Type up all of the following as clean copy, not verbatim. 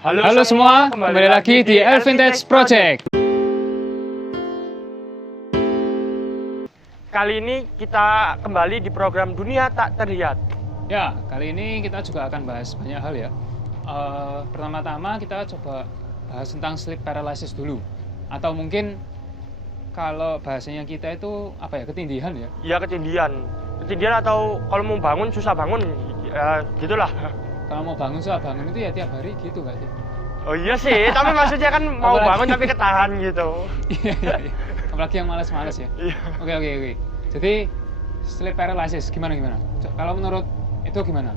Halo semua, kembali lagi di Elvintage Project. Kali ini kita kembali di program Dunia Tak Terlihat. Ya, kali ini kita juga akan bahas banyak hal ya. Pertama-tama kita coba bahas tentang sleep paralysis dulu. Atau mungkin kalau bahasanya kita itu apa ya, ketindihan ya? Ya ketindihan atau kalau mau bangun susah bangun, ya gitulah. Kalau mau bangun susah bangun itu ya tiap hari gitu nggak sih? Oh iya sih, tapi maksudnya kan mau bangun tapi ketahan gitu. Iya. Apalagi yang malas-malas ya. Iya. Oke. Jadi sleep paralysis gimana? Kalau menurut itu gimana?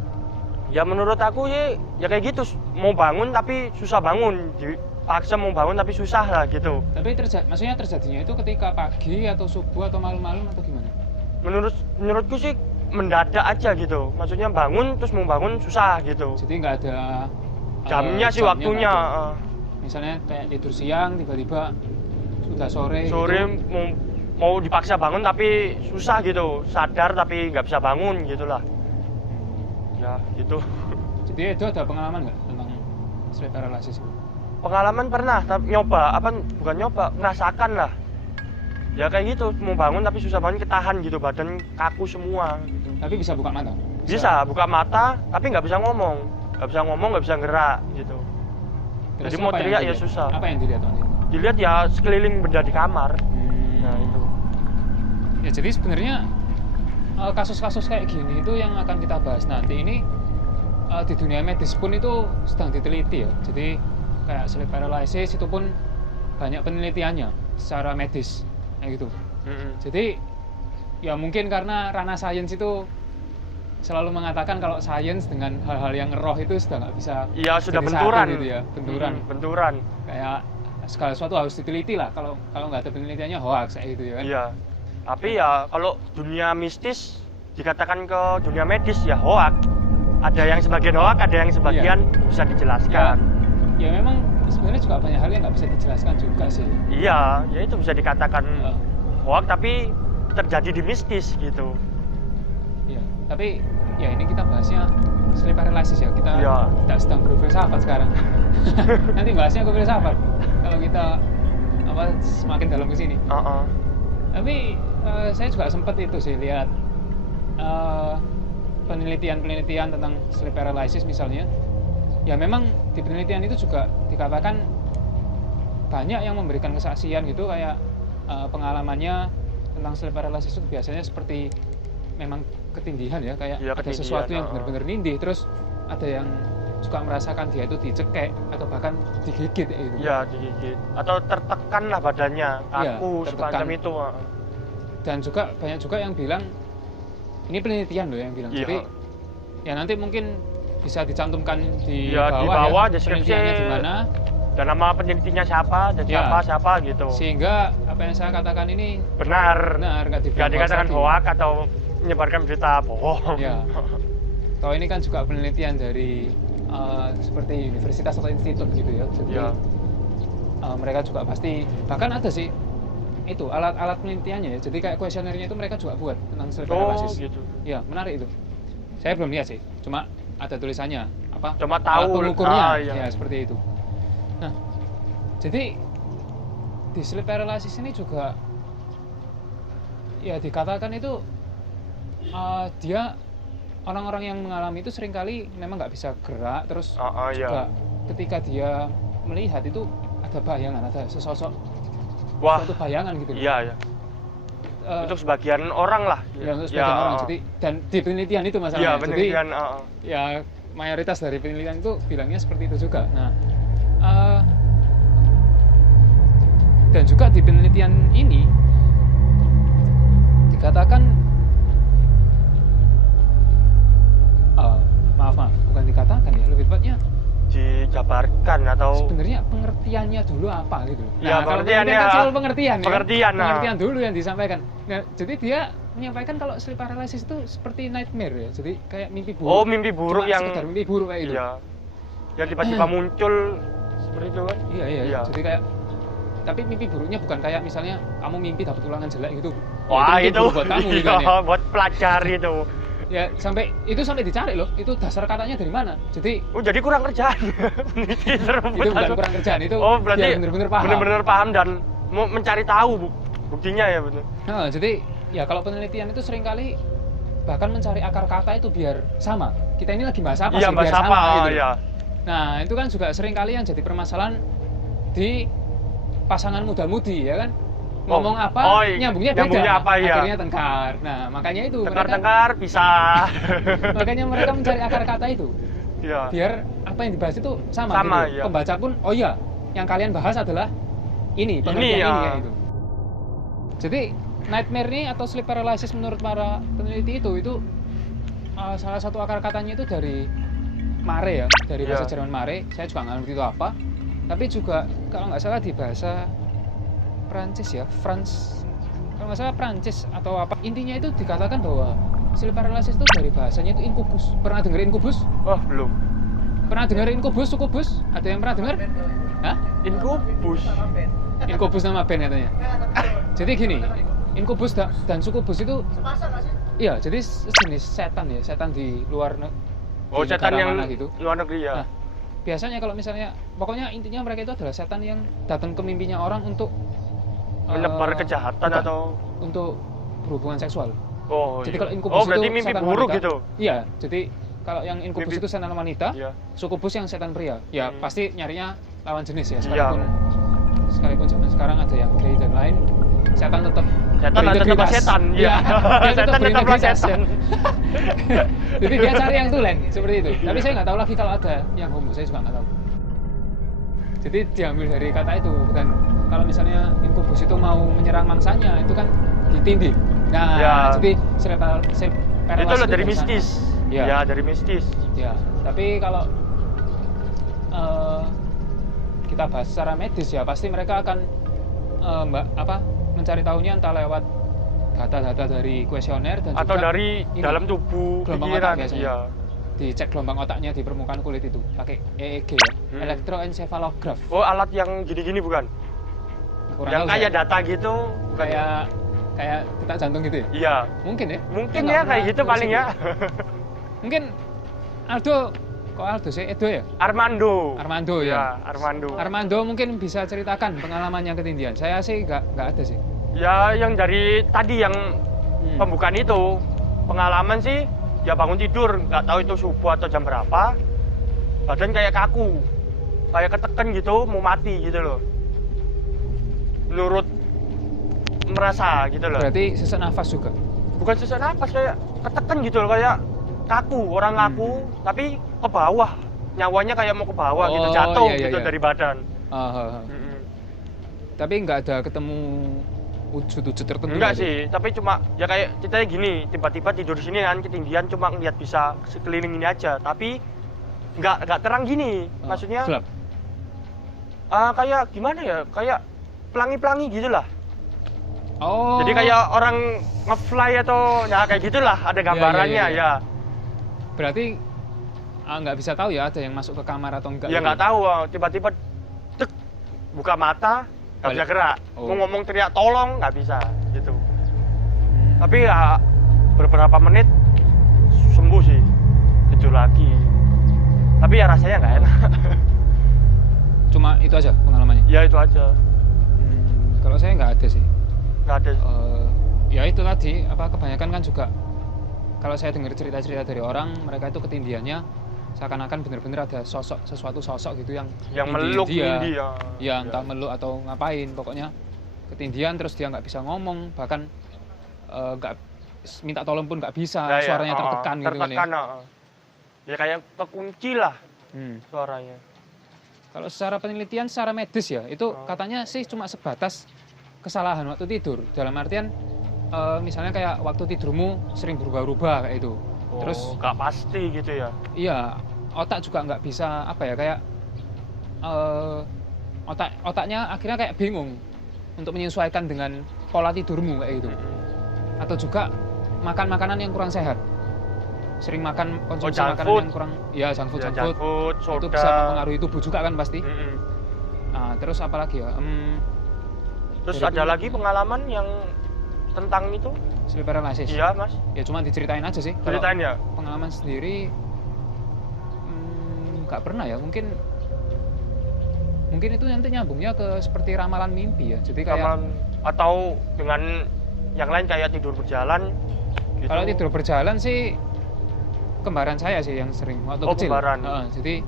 Ya menurut aku ya kayak gitu, mau bangun tapi susah bangun, dipaksa mau bangun tapi susah lah gitu. Tapi maksudnya terjadinya itu ketika pagi atau subuh atau malam-malam atau gimana? Menurutku sih mendadak aja gitu. Maksudnya bangun terus mau bangun susah gitu. Jadi nggak ada jamnya sih, waktunya. Misalnya kayak tidur siang tiba-tiba sudah sore Sore gitu. mau dipaksa bangun tapi susah gitu. Sadar tapi nggak bisa bangun gitulah. Ya gitu. Jadi itu ada pengalaman nggak tentang sleep paralysis? Pengalaman pernah, tapi bukan nyoba, merasakan lah. Ya kayak gitu, mau bangun tapi susah bangun, ketahan gitu, badan kaku semua gitu. Tapi bisa buka mata? Bisa buka mata tapi nggak bisa ngomong, nggak bisa gerak gitu. Terus jadi mau teriak ya dilihat? susah. Apa yang dilihat waktu itu? Dilihat ya sekeliling benda di kamar. Nah itu. Ya jadi sebenarnya kasus-kasus kayak gini itu yang akan kita bahas nanti ini di dunia medis pun itu sedang diteliti ya. Jadi kayak sleep paralysis itu pun banyak penelitiannya secara medis kayak gitu. Jadi ya mungkin karena ranah sains itu selalu mengatakan kalau sains dengan hal-hal yang roh itu sudah nggak bisa. Iya sudah jadi benturan. satu gitu ya, Benturan. Kayak segala sesuatu harus diteliti lah. Kalau nggak ada penelitiannya hoax kayak gitu ya kan. Iya. Tapi ya kalau dunia mistis dikatakan ke dunia medis ya hoax. Ada yang sebagian hoax, ada yang sebagian bisa dijelaskan. Ya memang sebenarnya juga banyak hal yang nggak bisa dijelaskan juga sih. Iya, ya itu bisa dikatakan hoax tapi terjadi di mistis gitu. Iya, tapi ya ini kita bahasnya sleep paralysis ya. Kita sedang berfilsafat sekarang. Nanti bahasnya ke filsafat kalau kita semakin dalam ke sini. Tapi saya juga sempat itu sih lihat penelitian tentang sleep paralysis misalnya. Ya memang di penelitian itu juga dikatakan banyak yang memberikan kesaksian gitu kayak pengalamannya tentang sleep paralysis itu biasanya seperti memang ketindihan ya, kayak ada sesuatu yang benar-benar nindih, terus ada yang suka merasakan dia itu dicekek atau bahkan digigit gitu. Iya, digigit atau tertekan lah badannya, kaku semacam itu. Dan juga banyak juga yang bilang ini penelitian loh yang bilang. Jadi ya nanti mungkin bisa dicantumkan di bawah ya, penelitiannya di mana dan nama penelitinya siapa dan siapa gitu. Sehingga apa yang saya katakan ini benar nggak dikatakan hoax atau menyebarkan berita bohong. Ya. Toh ini kan juga penelitian dari seperti universitas atau institut gitu ya. Jadi mereka juga pasti bahkan ada sih itu alat penelitiannya ya. Jadi kayak kuesionernya itu mereka juga buat tentang sleep paralysis. Gitu. Ya, menarik itu. Saya belum lihat sih. Cuma ada tulisannya cuma tahu pengukurnya ya seperti itu. Nah, jadi di sleep paralysis ini juga ya dikatakan itu dia orang-orang yang mengalami itu seringkali memang nggak bisa gerak, terus juga ketika dia melihat itu ada bayangan, ada sesosok suatu bayangan gitu. Iya. Untuk sebagian orang lah. Ya, untuk sebagian orang. Jadi dan di penelitian itu masalahnya. Iya, penelitian. Jadi ya mayoritas dari penelitian itu bilangnya seperti itu juga. Nah, dan juga di penelitian ini dikatakan maaf, bukan dikatakan ya, lebih tepatnya dijabarkan atau sebenarnya pengertiannya dulu apa gitu. Nah, pengertiannya kan selalu pengertian dulu yang disampaikan. Nah, jadi dia menyampaikan kalau sleep paralysis itu seperti nightmare ya. Jadi kayak mimpi buruk. Oh, mimpi buruk yang sekedar mimpi buruk kayak gitu. Iya. Yang tiba-tiba muncul seperti itu kan? Iya. Jadi kayak tapi mimpi buruknya bukan kayak misalnya kamu mimpi dapat ulangan jelek gitu. Wah, itu buat kamu iya, kan, ya? buat pelajar itu. Ya sampai dicari loh, itu dasar katanya dari mana. Jadi jadi kurang kerjaan. Peneliti seruput itu bukan langsung. kurang kerjaan, itu berarti dia bener-bener paham. Bener-bener paham dan mau mencari tahu buktinya ya betul. Nah, jadi ya kalau penelitian itu seringkali bahkan mencari akar kata itu biar sama. Kita ini lagi bahas apa Iya, sih biar bahas sama apa, gitu. iya. Nah, itu kan juga seringkali yang jadi permasalahan di pasangan muda-mudi ya kan. Ngomong apa, nyambungnya beda. Nyambungnya apa, iya. Akhirnya tengkar. Nah, makanya itu Tengkar-tengkar pisah. makanya mereka mencari akar kata itu. Iya. Biar apa yang dibahas itu sama gitu. Iya. Pembaca pun, oh iya, yang kalian bahas adalah ini, pengertian ya. ini ya itu. Jadi nightmare ini atau sleep paralysis menurut para peneliti itu salah satu akar katanya itu dari mare ya, dari bahasa Jerman mare. Saya juga nggak ngerti itu apa. Tapi juga kalau nggak salah di bahasa Prancis ya, kalau nggak salah Prancis atau apa, intinya itu dikatakan bahwa sleep paralysis itu dari bahasanya itu incubus. Pernah dengerin incubus? Oh belum. Pernah dengerin incubus, succubus? Ada yang pernah denger? Hah? Incubus. Incubus nama band katanya. Jadi gini, incubus dan succubus itu iya, jadi jenis setan ya, setan di luar Oh, setan yang gitu. luar negeri ya. Nah, biasanya kalau misalnya, pokoknya intinya mereka itu adalah setan yang datang ke mimpinya orang untuk menebar kejahatan atau untuk berhubungan seksual. Oh. Jadi kalau incubus berarti itu mimpi setan buruk wanita, gitu. Iya, jadi kalau yang incubus Mimpi- itu setan wanita, Iya. succubus yang setan pria. Ya pasti nyarinya lawan jenis ya, Iya. sekalipun zaman sekarang ada yang gay dan lain, setan tetap Setan tetap setan. Iya. Dia Setan tetap berintegritas. setan. Jadi dia cari yang tulen seperti itu. Tapi saya nggak tahu lagi kalau ada yang homo, saya juga nggak tahu. Jadi diambil dari kata itu. Dan kalau misalnya incubus itu mau menyerang mangsanya, itu kan ditindih. Nah, Ya. jadi sleep paralysis Itu loh dari biasanya- mistis. Iya. Ya, dari mistis. Ya, tapi kalau kita bahas secara medis ya, pasti mereka akan mencari tahunya entah lewat data-data dari kuesioner dan Atau juga dari ini, dalam tubuh gelombang pikiran. otak biasanya. Iya. Dicek gelombang otaknya di permukaan kulit itu pakai EEG ya, elektroencephalograph. Oh, alat yang gini-gini bukan? Kurang yang tahu kayak saya. data gitu, bukan? kayak detak jantung gitu ya? Iya. Mungkin ya? Mungkin Saya ya nggak kayak pernah gitu ngurus paling itu. ya. Mungkin Aldo sih, Edo ya? Armando. Armando ya. Ya, Armando. Armando mungkin bisa ceritakan pengalamannya ketindihan. Saya sih nggak ada sih. Ya, yang dari tadi yang pembukaan itu, pengalaman sih ya bangun tidur, nggak tahu itu subuh atau jam berapa, badan kayak kaku, kayak ketekan gitu, mau mati gitu loh. Menurut merasa gitu loh. Berarti sesak nafas juga. Bukan sesak napas, kayak ketekan gitu loh, kayak kaku, orang kaku, tapi ke bawah, nyawanya kayak mau ke bawah gitu, Oh, jatuh iya, gitu iya. dari badan. Mm-mm. Tapi nggak ada ketemu wujud-wujud tertentu. Enggak nggak sih, tapi cuma ya kayak ceritanya gini, tiba-tiba tidur di sini kan ketinggian cuma ngeliat bisa sekeliling ini aja, tapi nggak terang gini, maksudnya gelap. kayak gimana ya, kayak pelangi-pelangi gitulah. Oh. Jadi kayak orang nge-fly atau ya kayak gitulah, ada gambarannya iya. ya. Berarti nggak bisa tahu ya ada yang masuk ke kamar atau enggak. Ya gitu. nggak tahu, tiba-tiba tek, buka mata nggak bisa gerak, mau ngomong teriak tolong nggak bisa gitu. Tapi ya beberapa menit sembuh sih, tidur lagi. Tapi ya rasanya nggak enak. Cuma itu aja pengalamannya. Ya itu aja, Kalau saya nggak ada sih. nggak ada. Ya itu tadi, kebanyakan kan juga kalau saya dengar cerita-cerita dari orang, mereka itu ketindihannya seakan-akan benar-benar ada sesuatu sosok gitu yang meluk dia. Indi ya. Ya entah meluk atau ngapain, pokoknya ketindihan terus dia nggak bisa ngomong, bahkan nggak minta tolong pun nggak bisa, Ya, suaranya tertekan gitu kan ya. Tertekan, ya kayak kekunci lah suaranya. Kalau secara penelitian, secara medis ya, itu katanya sih cuma sebatas kesalahan waktu tidur. Dalam artian, misalnya kayak waktu tidurmu sering berubah-ubah kayak itu. Terus nggak pasti gitu ya. iya, otak juga nggak bisa kayak otaknya akhirnya kayak bingung untuk menyesuaikan dengan pola tidurmu kayak gitu. Atau juga makan makanan yang kurang sehat. Sering makan konsumsi makanan yang kurang, ya junk food, soda. itu bisa mempengaruhi tubuh juga kan pasti. Nah, terus apa lagi ya? Terus ada lagi pengalaman yang tentang itu? Sleep paralysis. Iya, Mas. Ya cuma diceritain aja sih. Kalau Ceritain ya. pengalaman sendiri nggak pernah ya. Mungkin itu nanti nyambungnya ke seperti ramalan mimpi ya. Jadi kayak Ramalan atau dengan yang lain kayak tidur berjalan gitu. kalau tidur berjalan sih kembaran saya sih yang sering waktu Oh, kecil. kembaran. Jadi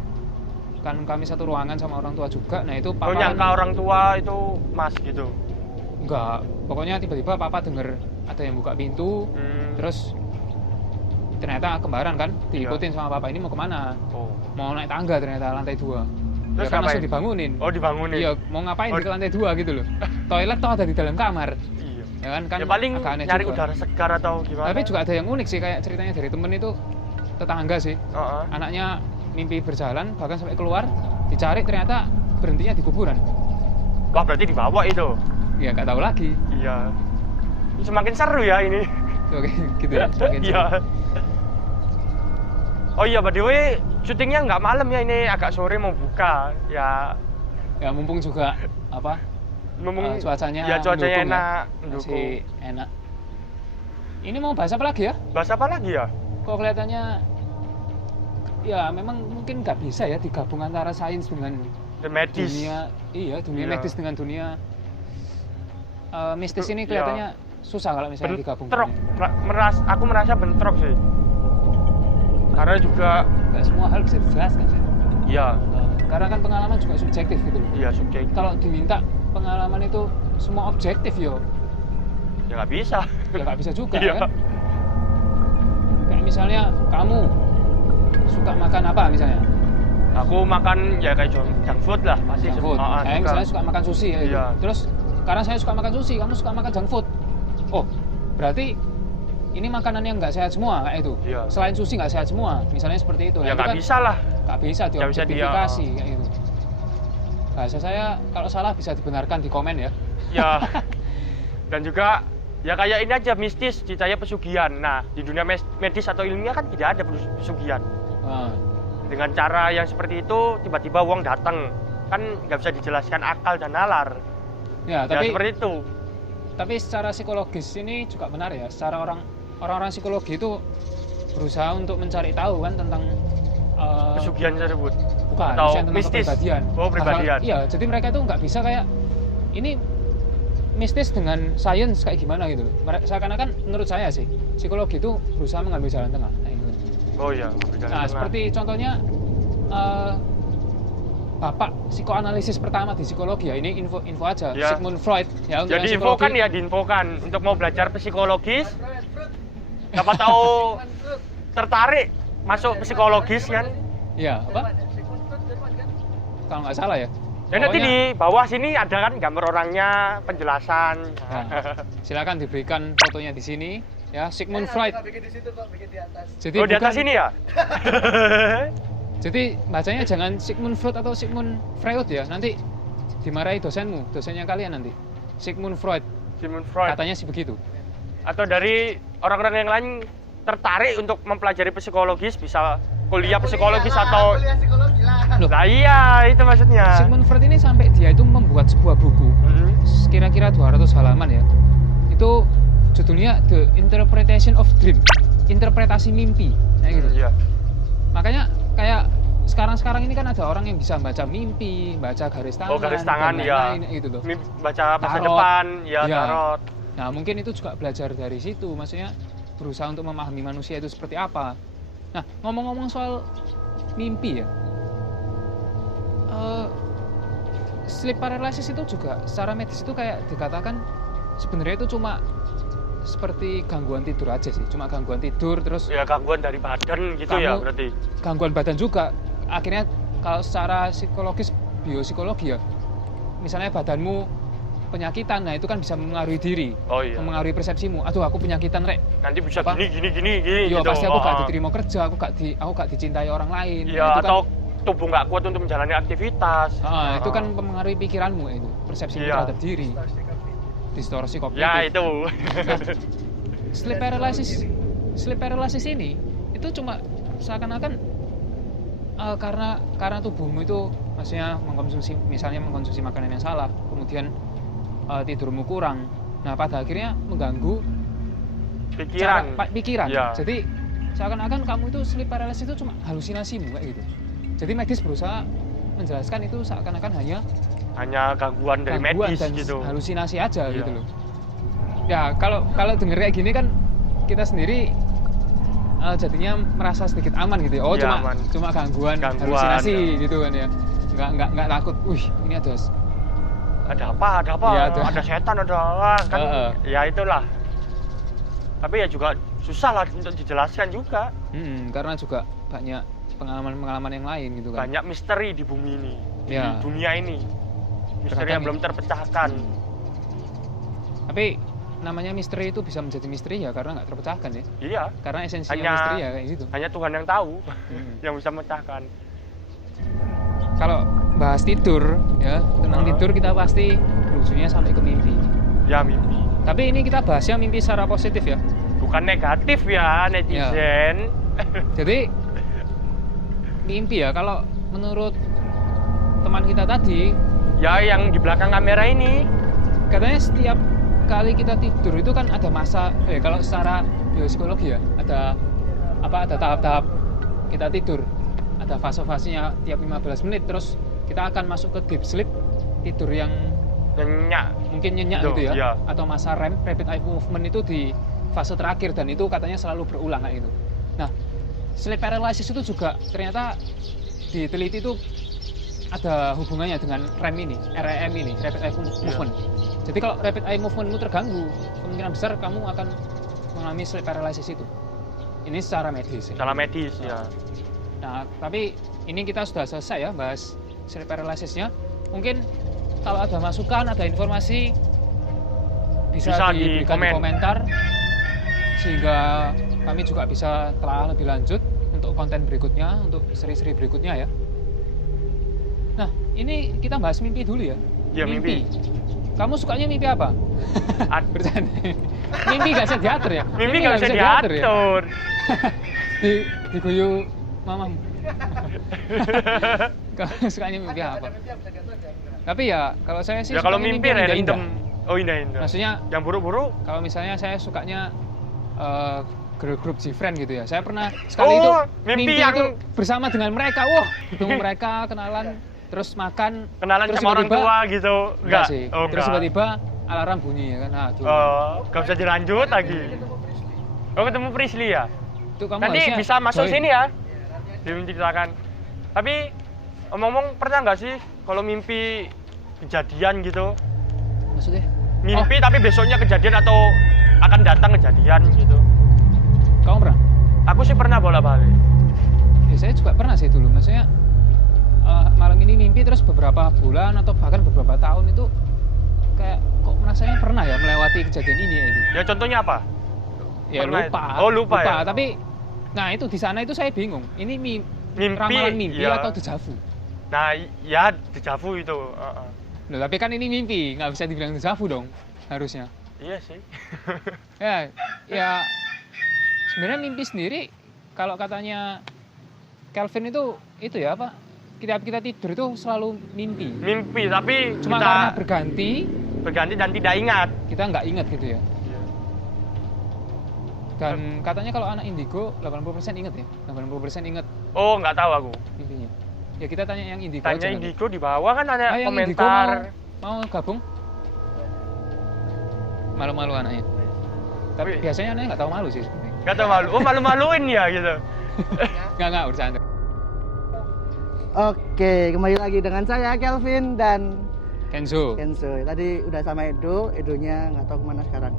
kan kami satu ruangan sama orang tua juga. Nah itu Oh, papa nyangka orang tua itu Mas gitu. enggak, pokoknya tiba-tiba papa denger ada yang buka pintu, terus ternyata kembaran kan, diikutin sama papa, ini mau kemana? Oh. Mau naik tangga ternyata lantai 2. Terus Ya kan langsung ngapain? dibangunin. Oh, dibangunin. Iya, mau ngapain Oh, di lantai 2 gitu loh. Toilet toh ada di dalam kamar. Iya. Ya kan Ya paling agak aneh nyari juga. udara segar atau gimana. Tapi juga ada yang unik sih, kayak ceritanya dari temen itu tetangga sih. Heeh. Anaknya mimpi berjalan bahkan sampai keluar, dicari ternyata berhentinya di kuburan. Wah, berarti dibawa itu. Ya nggak tahu lagi. Iya. Semakin seru ya ini. Oke, gitu ya. semakin seru. Iya. Oh iya, by the way, syutingnya nggak malam ya, ini agak sore mau buka. Ya, Ya mumpung juga apa? memang Cuacanya ya cuacanya mendukung ya. enak, Masih mendukung. enak. Ini mau bahas apa lagi ya? Bahas apa lagi ya? Kok kelihatannya ya memang mungkin nggak bisa ya digabung antara sains dengan The medis. dunia Iya. medis dengan dunia mistis ini Iya. kelihatannya susah kalau misalnya digabung. Bentrok. Aku merasa bentrok sih. Karena juga Nggak semua hal bisa dijelaskan sih. ya, Karena kan pengalaman juga subjektif gitu loh. iya subjektif. Kalau diminta pengalaman itu semua objektif yo, Ya nggak bisa. ya nggak bisa juga Iya. kan. Kayak misalnya kamu suka makan apa misalnya? Aku makan ya kayak junk food lah, pasti. Junk food. Saya misalnya suka makan sushi ya. Iya. Terus karena saya suka makan sushi, kamu suka makan junk food. Oh, berarti ini makanan yang nggak sehat semua kayak itu. Iya. Selain sushi nggak sehat semua, misalnya seperti itu. Ya Nah, itu nggak kan bisa lah. nggak bisa Nggak bisa diobjektifikasi kayak gitu. Bahasa saya kalau salah bisa dibenarkan di komen ya. Ya. Dan juga ya kayak ini aja mistis, ceritanya pesugihan. Nah, di dunia medis atau ilmiah kan tidak ada pesugihan. Nah, Dengan cara yang seperti itu, tiba-tiba uang datang. Kan nggak bisa dijelaskan akal dan nalar. ya, Ya seperti itu. tapi secara psikologis ini juga benar ya. Secara orang-orang psikologi itu berusaha untuk mencari tahu kan tentang Pesugihan tersebut. bukan atau misalnya tentang mistis. kepribadian. Oh, kepribadian. Iya, jadi mereka itu nggak bisa kayak ini mistis dengan sains kayak gimana gitu. Seakan-akan menurut saya sih psikologi itu berusaha mengambil jalan tengah. Nah, itu. Oh iya, Nah, seperti contohnya bapak psikoanalisis pertama di psikologi ya, ini info aja, Ya. Sigmund Freud ya. Untuk yang Jadi psikologi, infokan ya, diinfokan untuk mau belajar psikologis. Siapa tahu tertarik masuk psikologis kan? ya apa? Kalau nggak salah ya. Dan nanti Pokoknya, di bawah sini ada kan gambar orangnya, penjelasan. nah, silakan diberikan fotonya di sini ya, Sigmund Freud. Bikin di situ kok, bikin di atas. Jadi Oh, di atas bukan- sini ya? Jadi bacanya jangan Sigmund Freud atau Sigmund Freud ya, nanti dimarahi dosennya kalian nanti. Sigmund Freud, Sigmund Freud. katanya sih begitu. Atau dari orang-orang yang lain tertarik untuk mempelajari psikologis, bisa kuliah psikologis atau Kuliah psikologi lah. Loh, nah iya itu maksudnya. Sigmund Freud ini sampai dia itu membuat sebuah buku, Hmm. kira-kira 200 halaman ya. Itu judulnya The Interpretation of Dream, interpretasi mimpi. Kayak gitu. Iya. Makanya kayak sekarang ini kan ada orang yang bisa baca mimpi, baca garis tangan, Oh, garis tangan, dan ya. lain-lain, gitu loh. Baca masa Tarot. depan, ya Iya. tarot. Nah, mungkin itu juga belajar dari situ, maksudnya berusaha untuk memahami manusia itu seperti apa. Nah, ngomong-ngomong soal mimpi ya, sleep paralysis itu juga secara medis itu kayak dikatakan sebenarnya itu cuma seperti gangguan tidur aja sih, cuma gangguan tidur terus Ya gangguan dari badan gitu ya Kamu- berarti. gangguan badan juga. Akhirnya kalau secara psikologis, biopsikologi ya, misalnya badanmu penyakitan, nah itu kan bisa mempengaruhi diri, Oh iya. mempengaruhi persepsimu. Aduh, aku penyakitan rek. Nanti bisa Apa? gini Yo gitu. pasti aku gak Oh, diterima kerja, aku gak dicintai orang lain. Iya, Nah, itu atau tubuh nggak kuat untuk menjalani aktivitas. itu kan mempengaruhi pikiranmu itu, persepsimu Iya. terhadap diri, distorsi kognitif. Ya itu. Sleep paralysis ini itu cuma seakan-akan karena tubuhmu itu maksudnya mengkonsumsi makanan yang salah, kemudian tidurmu kurang, Nah, pada akhirnya mengganggu pikiran. Ya. Jadi seakan-akan kamu itu sleep paralysis itu cuma halusinasimu kayak gitu. Jadi medis berusaha menjelaskan itu seakan-akan hanya gangguan dari medis dan gitu. halusinasi aja Iya. gitu loh. Ya kalau denger kayak gini kan kita sendiri jadinya merasa sedikit aman gitu ya. Oh Iya, aman. cuma gangguan ya. halusinasi gitu kan ya. Nggak takut. Ini Ada apa? Ya, ada setan, ada kan. Ya itulah. Tapi ya juga susah lah untuk dijelaskan juga. Karena juga banyak pengalaman yang lain gitu kan. Banyak misteri di bumi ini, Ya. di dunia ini. Misteri yang belum terpecahkan. Tapi namanya misteri itu bisa menjadi misteri ya karena nggak terpecahkan ya. Iya. Karena esensinya misteri ya kayak gitu. Hanya Tuhan yang tahu yang bisa memecahkan. Kalau bahas tidur ya, tentang tidur kita pasti ujungnya sampai ke mimpi. Ya, mimpi. Tapi ini kita bahasnya mimpi secara positif ya. Bukan negatif ya, netizen. Jadi mimpi ya, kalau menurut teman kita tadi, Ya, yang di belakang kamera ini. katanya setiap kali kita tidur itu kan ada masa, kalau secara biopsikologi ya, ada tahap-tahap kita tidur. Ada fase-fasenya tiap 15 menit, terus kita akan masuk ke deep sleep, tidur yang mungkin nyenyak Tuh, gitu ya, iya. atau masa REM, rapid eye movement itu di fase terakhir, dan itu katanya selalu berulang kayak gitu. Nah, sleep paralysis itu juga ternyata diteliti itu ada hubungannya dengan REM ini, rapid eye movement. Jadi kalau rapid eye movementmu terganggu, kemungkinan besar kamu akan mengalami sleep paralysis itu. Ini secara medis. Secara medis ya. Nah, tapi ini kita sudah selesai ya bahas sleep paralysisnya. Mungkin kalau ada masukan, ada informasi bisa diberikan di komentar sehingga kami juga bisa telah lebih lanjut untuk konten berikutnya, untuk seri-seri berikutnya ya. Nah, ini kita bahas mimpi dulu ya. Ya, mimpi. Kamu sukanya mimpi apa? Bercanda. Mimpi nggak bisa diatur ya? Mimpi nggak bisa diatur. Ya? Diguyu mamamu. Kamu sukanya mimpi apa? Tapi ya kalau saya sih Ya kalau sukanya mimpi yang random. indah-indah. Oh, indah-indah. Maksudnya yang buruk-buruk? kalau misalnya saya sukanya girl group G-Friend gitu ya. Saya pernah sekali itu mimpi yang itu bersama dengan mereka. Wah, ketemu mereka, kenalan, terus makan, kenalan terus sama orang tua gitu. Enggak sih. Oh, terus enggak. tiba-tiba alarm bunyi ya kan. Aduh. Gak bisa dilanjut lagi. Oh, ketemu Prisly ya? Itu kamu Nanti harusnya bisa masuk join. sini ya. Diceritakan. Tapi omong-omong pernah nggak sih kalau mimpi kejadian gitu? Maksudnya? Mimpi tapi besoknya kejadian atau akan datang kejadian gitu? Kamu pernah? Aku sih pernah bolak-balik. Ya saya juga pernah sih dulu. Maksudnya malam ini mimpi terus beberapa bulan atau bahkan beberapa tahun itu kayak kok merasanya pernah ya melewati kejadian ini ya itu. Ya contohnya apa? Ya Pernah lupa. itu? Oh, lupa ya? Tapi nah itu di sana itu saya bingung. Ini ramalan mimpi ya. atau dejavu? Nah, ya dejavu itu. Loh, tapi kan ini mimpi, nggak bisa dibilang dejavu dong harusnya. Iya sih. Ya sebenarnya mimpi sendiri kalau katanya Kelvin itu ya apa? Kita tidur itu selalu mimpi. Mimpi, tapi Cuma kita karena berganti dan tidak ingat. kita nggak ingat gitu ya. Dan katanya kalau anak indigo 80% inget ya, 80% inget Oh, nggak tahu aku. mimpinya. Ya kita tanya yang indigo Tanya aja. indigo di bawah kan ada Yang indigo komentar. mau gabung? Malu-malu anaknya. Tapi Wih. biasanya anaknya nggak tahu malu sih. Nggak tahu malu. Oh, malu-maluin ya gitu. Nggak bercanda. Oke, kembali lagi dengan saya Kelvin dan Kenzo. Kenzo. Tadi udah sama Edonya nggak tahu kemana sekarang.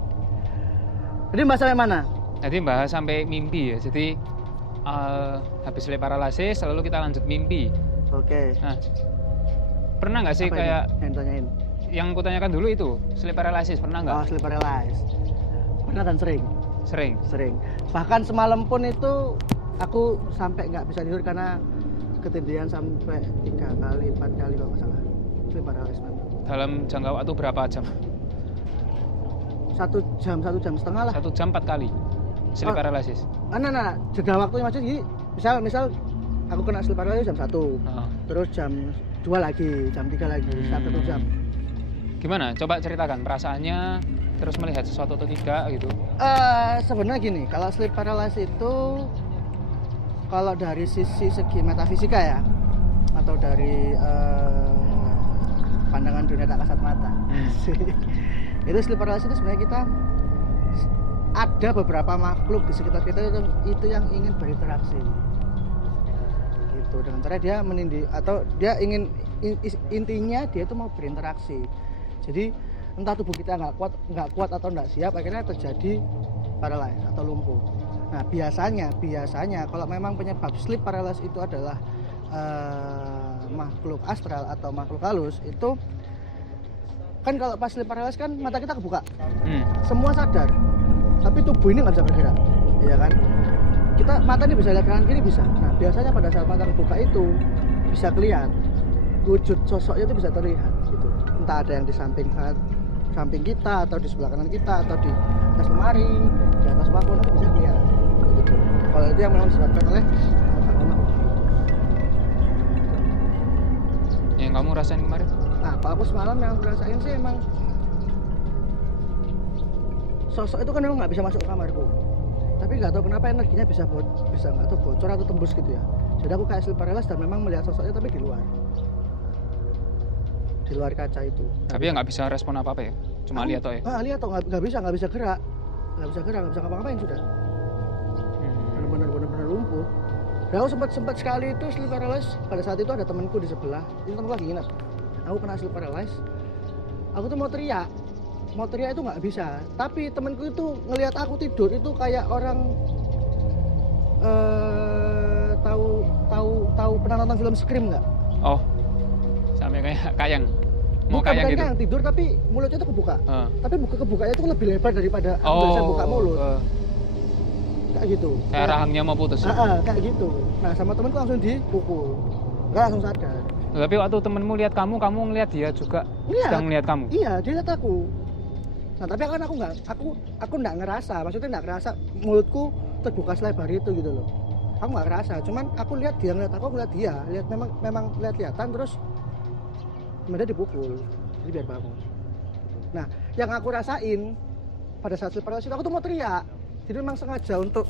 Jadi bahas sampai mana? Tadi bahas sampai mimpi ya. Jadi habis sleep paralysis, lalu kita lanjut mimpi. Oke. Nah, pernah nggak sih Apa kayak ini yang ditanyain? yang kutanyakan dulu itu sleep paralysis pernah nggak? Oh, sleep paralysis. Pernah dan sering. Sering. Bahkan semalam pun itu aku sampai nggak bisa tidur karena ketindihan sampai 3 kali, 4 kali kalau nggak salah. Sleep paralysis. Dalam jangka waktu berapa jam? 1 jam setengah lah. 1 jam 4 kali sleep Oh. paralysis. Nah, jeda waktunya maksudnya gini, misal aku kena sleep paralysis jam 1. Oh. Terus jam 2 lagi, jam 3 lagi, 1 jam. Gimana? Coba ceritakan perasaannya, terus melihat sesuatu atau tidak gitu. Sebenarnya gini, kalau sleep paralysis itu kalau dari segi metafisika ya, atau dari pandangan dunia tak kasat mata, itu sleep paralysis itu sebenarnya kita ada beberapa makhluk di sekitar kita itu yang ingin berinteraksi. Gitu, dengan cara dia menindih atau dia ingin intinya dia itu mau berinteraksi. Jadi entah tubuh kita nggak kuat atau nggak siap, akhirnya terjadi paralysis atau lumpuh. Nah biasanya kalau memang penyebab sleep paralysis itu adalah makhluk astral atau makhluk halus, itu kan kalau pas sleep paralysis kan mata kita kebuka, semua sadar, tapi tubuh ini nggak bisa bergerak, ya kan? Kita mata ini bisa lihat kanan kiri bisa. Nah biasanya pada saat mata kebuka itu bisa kelihatan wujud sosoknya itu bisa terlihat gitu. Entah ada yang di samping kita atau di sebelah kanan kita atau di atas lemari, di atas balkon itu bisa kelihatan gitu. Kalau itu yang memang disebabkan oleh Yang kamu rasain kemarin? nah, kalau aku semalam yang aku rasain sih emang sosok itu kan memang nggak bisa masuk ke kamarku, tapi nggak tahu kenapa energinya bisa nggak tahu bocor atau tembus gitu ya. Jadi aku kayak sleep paralysis dan memang melihat sosoknya tapi di luar kaca itu. Tapi ya nggak bisa respon apa ya, cuma lihat toh ya. Lihat toh nggak bisa gerak, nggak bisa ngapa-ngapain sudah. Benar-benar lumpuh. Dan aku sempat sekali itu sleep paralysis. Pada saat itu ada temanku di sebelah, itu temanku lagi nginep. Aku kena sleep paralysis. Aku tuh mau teriak itu nggak bisa. Tapi temanku itu ngelihat aku tidur itu kayak orang tahu pernah nonton film Scream nggak? Oh, sampai kayak kayang. Mau Bukan kayang gitu. Yang tidur tapi mulutnya itu kebuka. Tapi kebukanya itu lebih lebar daripada biasa buka mulut. Kayak gitu. Kayak rahangnya mau putus. Kayak gitu. Nah, sama temanku langsung dipukul. Nggak langsung sadar. Tapi waktu temenmu lihat kamu ngelihat dia juga sedang melihat kamu. Iya, dia lihat aku. Nah, tapi kan aku nggak ngerasa. Maksudnya nggak ngerasa mulutku terbuka selebar itu gitu loh. Aku nggak ngerasa. Cuman aku lihat dia ngeliat aku, ngeliat dia. Lihat memang lihat-lihatan terus kemudian dipukul. Jadi biar bangun. Nah, yang aku rasain pada saat sleep paralysis aku tuh mau teriak. Jadi memang sengaja untuk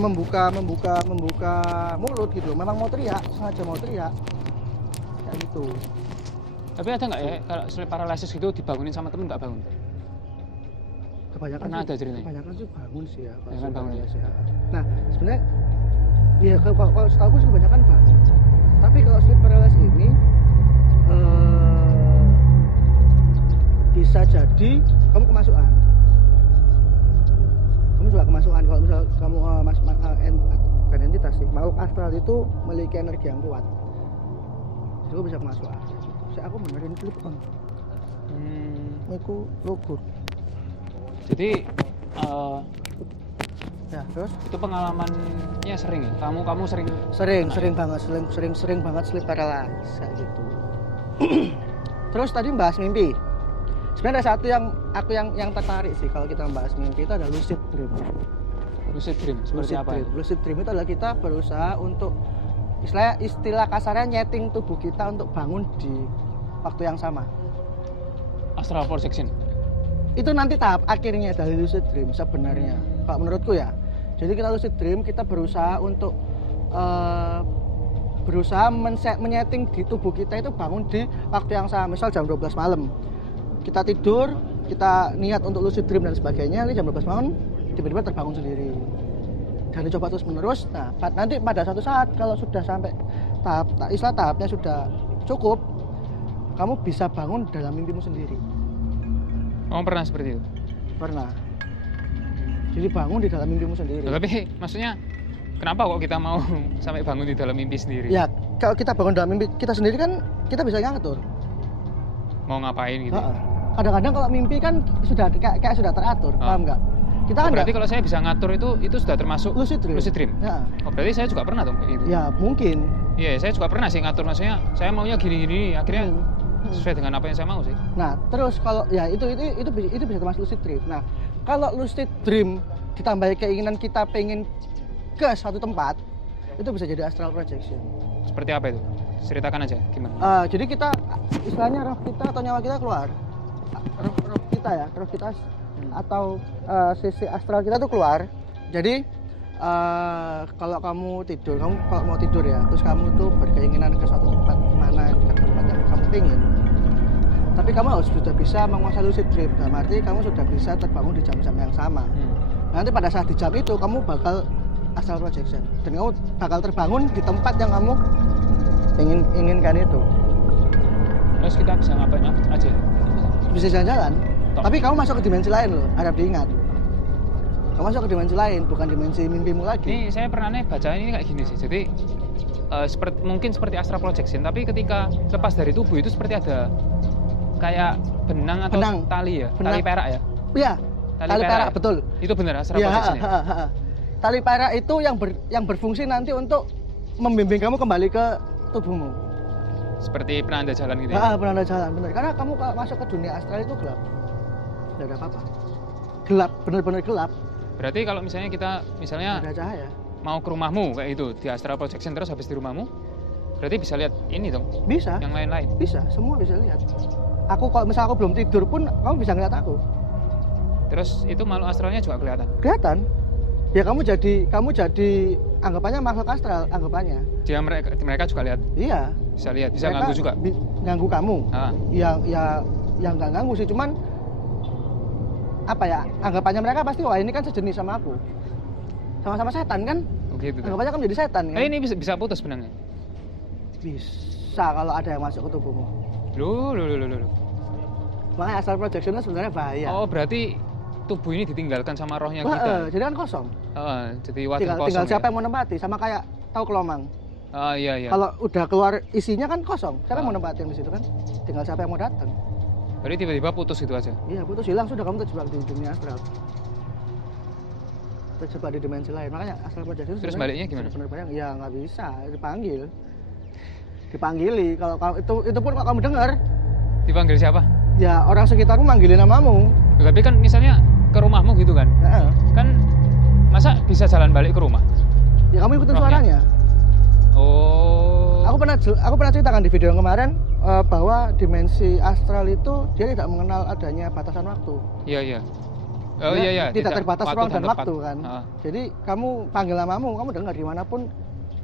membuka mulut gitu. Memang mau teriak, sengaja mau teriak. Kayak gitu. Tapi ada nggak ya kalau sleep paralysis gitu dibangunin sama temen nggak bangun? Kebanyakan pernah ada ceritanya? Kebanyakan sih bangun sih ya. Kebanyakan bangun ya. Nah, sebenarnya ya kalau setahu sih kebanyakan bangun. Tapi kalau sleep paralysis ini bisa jadi kamu kemasukan. Kamu juga kemasukan kalau misal kamu bukan entitas sih, makhluk astral itu memiliki energi yang kuat. Itu bisa kemasukan. Aku benerin klip bang. Aku logo. Jadi ya terus itu pengalamannya sering ya? Kamu sering banget sleep paralysis kayak gitu. Terus tadi bahas mimpi. Sebenarnya ada satu yang tertarik sih kalau kita membahas mimpi itu ada lucid dream. Lucid dream seperti apa? Lucid dream itu adalah kita berusaha untuk istilah kasarnya nyeting tubuh kita untuk bangun di waktu yang sama. Astral projection. Itu nanti tahap akhirnya dari lucid dream sebenarnya. Kalau menurutku ya. Jadi kita lucid dream kita berusaha untuk menyeting di tubuh kita itu bangun di waktu yang sama. Misal jam 12 malam. Kita tidur, kita niat untuk lucid dream dan sebagainya, ini jam 12 malam tiba-tiba terbangun sendiri. Dan dicoba terus menerus. Nah, nanti pada suatu saat kalau sudah sampai tahapnya sudah cukup, kamu bisa bangun dalam mimpimu sendiri. Kamu pernah seperti itu? Pernah. Jadi bangun di dalam mimpimu sendiri. Tapi maksudnya kenapa kok kita mau sampai bangun di dalam mimpi sendiri? Ya, kalau kita bangun dalam mimpi kita sendiri kan kita bisa ngatur. Mau ngapain gitu? Kadang-kadang kalau mimpi kan sudah kayak sudah teratur, paham nggak? Kita kan berarti kalau saya bisa ngatur itu sudah termasuk lucid dream. Ya. Oh, berarti saya juga pernah dong kayak gitu. Ya, mungkin. Iya, saya juga pernah sih ngatur, maksudnya saya maunya gini-gini, akhirnya sesuai dengan apa yang saya mau sih. Nah, terus kalau ya itu bisa termasuk lucid dream. Nah, kalau lucid dream ditambah keinginan kita pengen ke suatu tempat, itu bisa jadi astral projection. Seperti apa itu? ceritakan aja gimana. Jadi kita istilahnya roh kita atau nyawa kita keluar, roh kita ya, roh kita atau sisi astral kita tuh keluar. Jadi kalau kamu tidur, kamu kalau mau tidur ya, terus kamu tuh berkeinginan ke suatu tempat mana, ke tempat yang kamu ingin. Tapi kamu harus sudah bisa menguasai lucid dream. Dalam arti kamu sudah bisa terbangun di jam-jam yang sama. Nanti pada saat di jam itu kamu bakal astral projection dan kamu bakal terbangun di tempat yang kamu inginkan itu. Terus kita bisa ngapain aja? Bisa jalan-jalan. Tapi kamu masuk ke dimensi lain loh, harap diingat. Kamu masuk ke dimensi lain, bukan dimensi mimpimu lagi. Ini saya pernah baca ini kayak gini sih. Jadi mungkin seperti astral projection, tapi ketika lepas dari tubuh itu seperti ada kayak benang atau tali ya, tali perak ya. Iya. Tali perak ya? Betul. Itu benar astral projection ya. Tali perak itu yang berfungsi nanti untuk membimbing kamu kembali ke tubuhmu. Seperti penanda jalan gitu ya. Penanda jalan, benar. Karena kamu kalau masuk ke dunia astral itu gelap. Tidak ada apa-apa. Gelap, benar-benar gelap. Berarti kalau misalnya kita ada cahaya. Mau ke rumahmu kayak itu di astral projection terus habis di rumahmu, berarti bisa lihat ini dong. Bisa. Yang lain-lain. Bisa, semua bisa lihat. Kalau misalnya aku belum tidur pun kamu bisa ngeliat aku. Terus itu makhluk astralnya juga kelihatan. Kelihatan. Ya kamu jadi anggapannya makhluk astral, anggapannya. Dia mereka juga lihat. Iya. Bisa lihat, bisa Mereka ganggu juga. Ganggu kamu. Yang nggak ganggu sih, cuman apa ya? Anggapannya mereka pasti wah ini kan sejenis sama aku. Sama-sama setan kan? Gitu. Anggapannya kamu jadi setan kan? Ini bisa putus benangnya. Bisa kalau ada yang masuk ke tubuhmu. Loh. Makanya astral projection itu sebenarnya bahaya. Oh, berarti tubuh ini ditinggalkan sama rohnya kita. Jadi kan kosong. Jadi wadah kosong. Tinggal siapa ya? yang mau nempati, sama kayak tahu kelomang. Iya. Kalau udah keluar isinya kan kosong. Siapa yang mau nempatin di situ kan? Tinggal siapa yang mau datang. Berarti tiba-tiba putus gitu aja. Iya, putus hilang sudah kamu terjebak di dunia astral. Terjebak di dimensi lain. Makanya astral projection. Terus baliknya gimana? Benar bayang. Ya nggak bisa, dipanggili. Kalau itu pun kalau kamu dengar. Dipanggil siapa? Ya orang sekitarmu manggilin namamu. Tapi kan misalnya ke rumahmu gitu kan? Kan masa bisa jalan balik ke rumah? Ya kamu ikutin suaranya. Oh. Aku pernah ceritakan di video yang kemarin bahwa dimensi astral itu dia tidak mengenal adanya batasan waktu. Iya. Oh iya. Tidak terbatas ruang dan waktu kan. Jadi kamu panggil namamu, kamu dengar dimanapun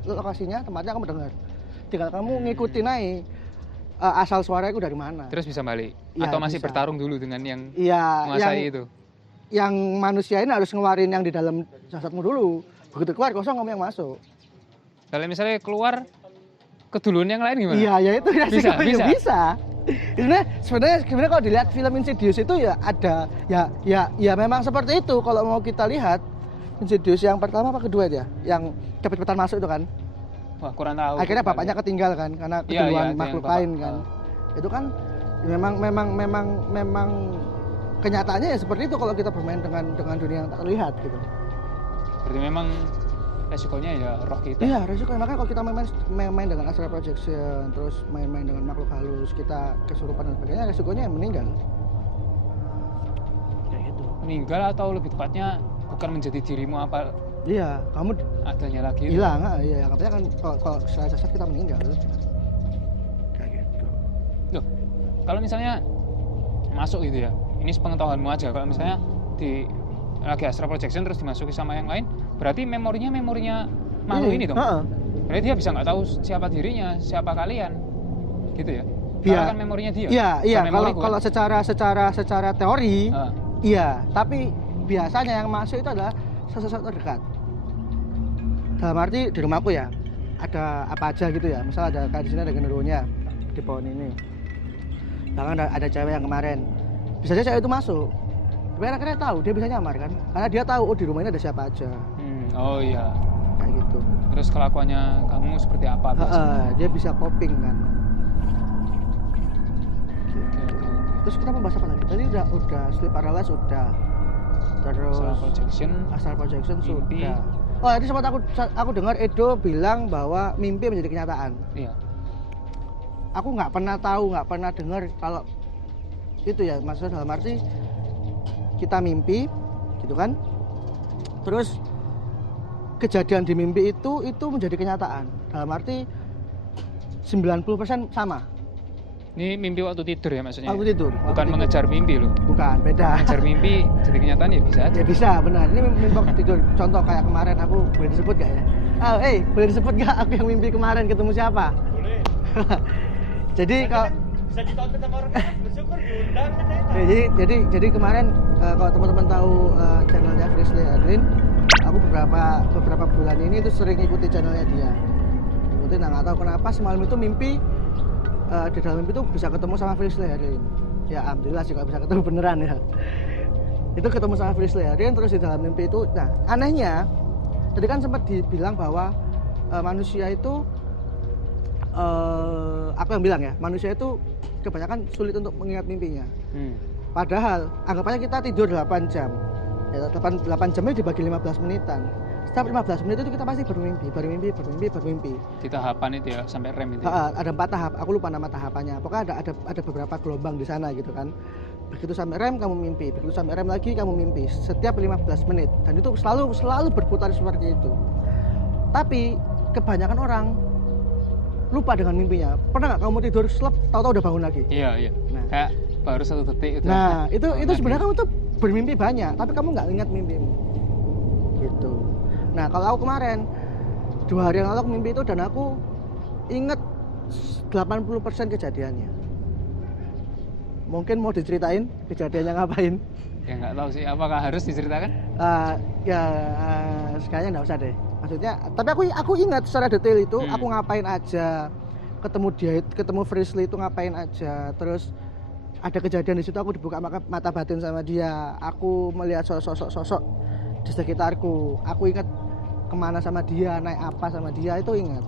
lokasinya, tempatnya kamu dengar. Tinggal kamu ngikutin aja asal suara itu dari mana. Terus bisa balik? Ya, atau masih bisa. bertarung dulu dengan yang menguasai itu? Yang manusia ini harus ngeluarin yang di dalam jasadmu dulu. Begitu keluar kosong kamu yang masuk. Kalau misalnya keluar keduluan yang lain gimana? Iya, ya itu ya bisa. Sebenarnya kalau dilihat film Insidious itu ya ada ya memang seperti itu. Kalau mau kita lihat Insidious yang pertama apa kedua ya? Yang cepet-cepetan masuk itu kan? Wah, kurang tahu. Akhirnya bapaknya ketinggal kan karena keduluan makhluk lain kan. Itu kan memang kenyataannya ya seperti itu kalau kita bermain dengan dunia yang tak terlihat gitu. Berarti memang resikonya ya roh kita. Iya, resikonya. Makanya kalau kita main dengan astral projection, terus main-main dengan makhluk halus, kita kesurupan dan sebagainya, resikonya yang meninggal. Kayak gitu. Meninggal atau lebih tepatnya bukan menjadi dirimu apa? Iya, kamu adanya lagi. Hilang, iya. Katanya kan kalau secara jasad kita meninggal. Kayak gitu. Loh, kalau misalnya masuk gitu ya, ini sepengetahuanmu aja. Kalau misalnya lagi astral projection terus dimasuki sama yang lain, berarti memorinya makhluk ini dong. Berarti dia bisa nggak tahu siapa dirinya, siapa kalian, gitu ya? Karena kan memorinya dia. Iya. Kalau secara teori, iya. Tapi biasanya yang masuk itu adalah sesuatu terdekat. Dalam arti di rumahku ya, ada apa aja gitu ya. Misal ada kayak di sini ada genderuwonya di pohon ini. Bahkan ada cewek yang kemarin. Bisa saja cewek itu masuk. Tapi akhirnya tahu, dia bisa nyamar kan? Karena dia tahu, di rumah ini ada siapa aja. Oh iya. Kayak gitu. Terus kelakuannya kamu seperti apa? Dia bisa coping kan. Gitu. Terus kita mau bahas apa lagi? Tadi udah sleep paralysis udah. Terus astral projection sudah. Oh, tadi sempat aku dengar Edo bilang bahwa mimpi menjadi kenyataan. Iya. Aku nggak pernah tahu, nggak pernah dengar kalau itu ya, maksudnya dalam arti kita mimpi gitu kan, terus kejadian di mimpi itu menjadi kenyataan. Dalam arti 90% sama. Ini mimpi waktu tidur ya maksudnya? Waktu tidur. Bukan waktu tidur. mengejar mimpi loh. Bukan, beda. Mengejar mimpi jadi kenyataan ya bisa aja. Ya bisa, benar. Ini mimpi waktu tidur. Contoh kayak kemarin aku boleh disebut gak ya? Boleh disebut gak aku yang mimpi kemarin ketemu siapa? Boleh. Jadi kalau bisa ditonton sama orang lain, bersyukur diundang kan ya. jadi kemarin kalau teman-teman tahu channelnya Frisley Edwin, aku beberapa bulan ini itu sering ikuti channelnya dia. Ikuti, nggak tahu kenapa semalam itu mimpi di dalam mimpi itu bisa ketemu sama Frisley Edwin. Ya alhamdulillah sih kalau bisa ketemu beneran ya. Itu ketemu sama Frisley Edwin terus di dalam mimpi itu. Nah anehnya, tadi kan sempat dibilang bahwa manusia itu aku yang bilang ya, manusia itu kebanyakan sulit untuk mengingat mimpinya. Padahal anggapannya kita tidur 8 jam. Ya, 8 jamnya dibagi 15 menitan. Setiap 15 menit itu kita pasti bermimpi. Di tahapan itu ya sampai REM itu. Ada 4 tahap, aku lupa nama tahapannya. Pokoknya ada beberapa gelombang di sana gitu kan. Begitu sampai REM kamu mimpi, begitu sampai REM lagi kamu mimpi. Setiap 15 menit dan itu selalu berputar seperti itu. Tapi kebanyakan orang lupa dengan mimpinya. Pernah nggak kamu tidur selap, tahu-tahu udah bangun lagi? Iya. Nah, Kayak baru 1 detik udah. nah itu sebenarnya kamu tuh bermimpi banyak, tapi kamu nggak ingat mimpimu. Gitu. Nah kalau aku kemarin 2 hari yang lalu aku mimpi itu dan aku inget 80% kejadiannya. Mungkin mau diceritain kejadiannya ngapain? Ya nggak tahu sih, apakah harus diceritakan? Sekalian nggak usah deh. Maksudnya, tapi aku ingat secara detail itu aku ngapain aja, ketemu Frisley itu ngapain aja, terus ada kejadian di situ aku dibuka mata batin sama dia, aku melihat sosok di sekitarku, aku ingat kemana sama dia, naik apa sama dia itu ingat,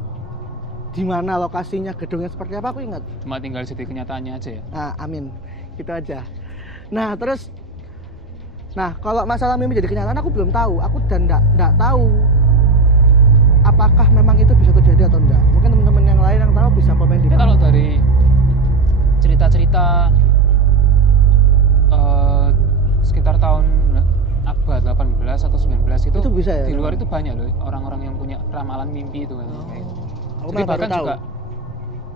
di mana lokasinya, gedungnya seperti apa aku ingat. Cuma tinggal jadi kenyataannya aja ya. Nah, amin, gitu aja. Nah terus, kalau masalah mimpi jadi kenyataan aku belum tahu, aku dan nggak tahu apakah memang itu bisa terjadi atau enggak. Mungkin teman-teman yang lain yang tahu bisa komen di bawah. Kalau dari cerita-cerita sekitar tahun abad 18 atau 19 itu bisa ya? Di luar itu banyak loh orang-orang yang punya ramalan mimpi itu kan. Aku Jadi malah bahkan baru tahu. juga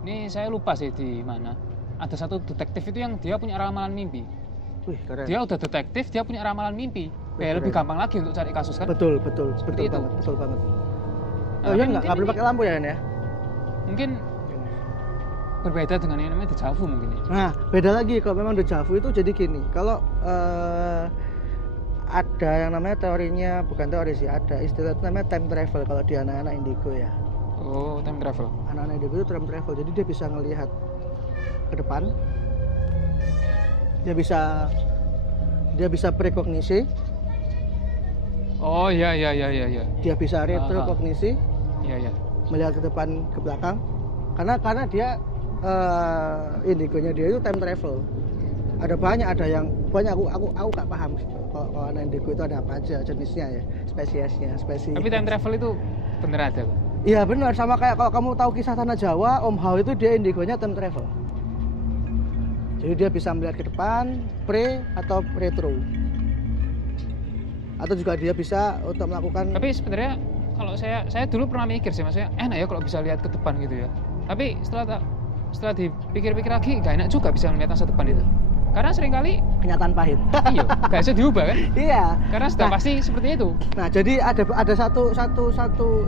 ini saya lupa sih di mana. Ada satu detektif itu yang dia punya ramalan mimpi. Wih, keren. Dia udah detektif, dia punya ramalan mimpi. Wih, Lebih keren. gampang lagi untuk cari kasus kan. Betul Seperti itu. betul banget. Nah, Oh iya, mungkin nggak perlu ini pakai lampu ya, Ren, ya? Mungkin berbeda dengan yang namanya dejavu mungkin ya. Nah, beda lagi kalau memang dejavu itu jadi gini. Kalau ada yang namanya teorinya, bukan teori sih, ada istilah itu namanya time travel kalau di anak-anak indigo ya. Oh, time travel. Anak-anak indigo itu time travel, jadi dia bisa ngelihat ke depan. Dia bisa prekognisi. Oh iya. Dia bisa retrokognisi. Iya. Melihat ke depan ke belakang. Karena dia indigonya dia itu time travel. Ada yang banyak aku gak paham kalau anak indigo itu ada apa aja jenisnya ya, spesiesnya. Tapi time travel itu bener ada. Iya benar, sama kayak kalau kamu tahu kisah Tanah Jawa, Om Hao itu dia indigonya time travel. Jadi dia bisa melihat ke depan, pre atau retro. Atau juga dia bisa untuk melakukan. Tapi sebenarnya kalau saya dulu pernah mikir sih, maksudnya enak ya kalau bisa lihat ke depan gitu ya. Tapi setelah dipikir-pikir lagi nggak enak juga bisa melihat masa depan itu. Karena seringkali kenyataan pahit. Iya, nggak bisa diubah kan? Iya. Karena sudah pasti seperti itu. Nah, jadi ada satu